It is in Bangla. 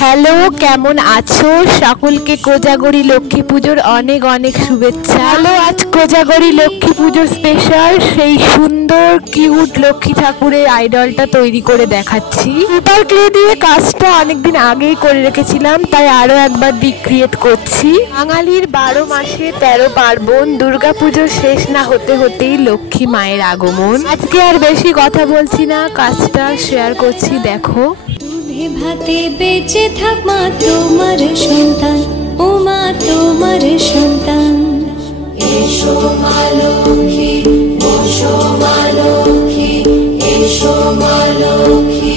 হ্যালো, কেমন আছো? সকলকে কোজাগরি লক্ষ্মী পুজোর অনেক অনেক শুভেচ্ছা। হ্যালো, আজ কোজাগরি লক্ষ্মী পুজোর স্পেশাল সেই সুন্দর কিউট লক্ষ্মী ঠাকুরের আইডলটা তৈরি করে দেখাচ্ছি। সুপার ক্লে দিয়ে কাজটা অনেকদিন আগেই করে রেখেছিলাম, তাই আরো একবার রিক্রিয়েট করছি। বাঙালির 12 মাসে 13 পার্বণ, দুর্গা পুজোর শেষ না হতে হতেই লক্ষ্মী মায়ের আগমন। আজকে আর বেশি কথা বলছি না, কাজটা শেয়ার করছি, দেখো। ভাতে বেঁচে থাক মা তোমার সন্তান, ও মা তোমার সন্তান। এসো মা লক্ষ্মী, এসো মা লক্ষ্মী, এসো মা লক্ষ্মী।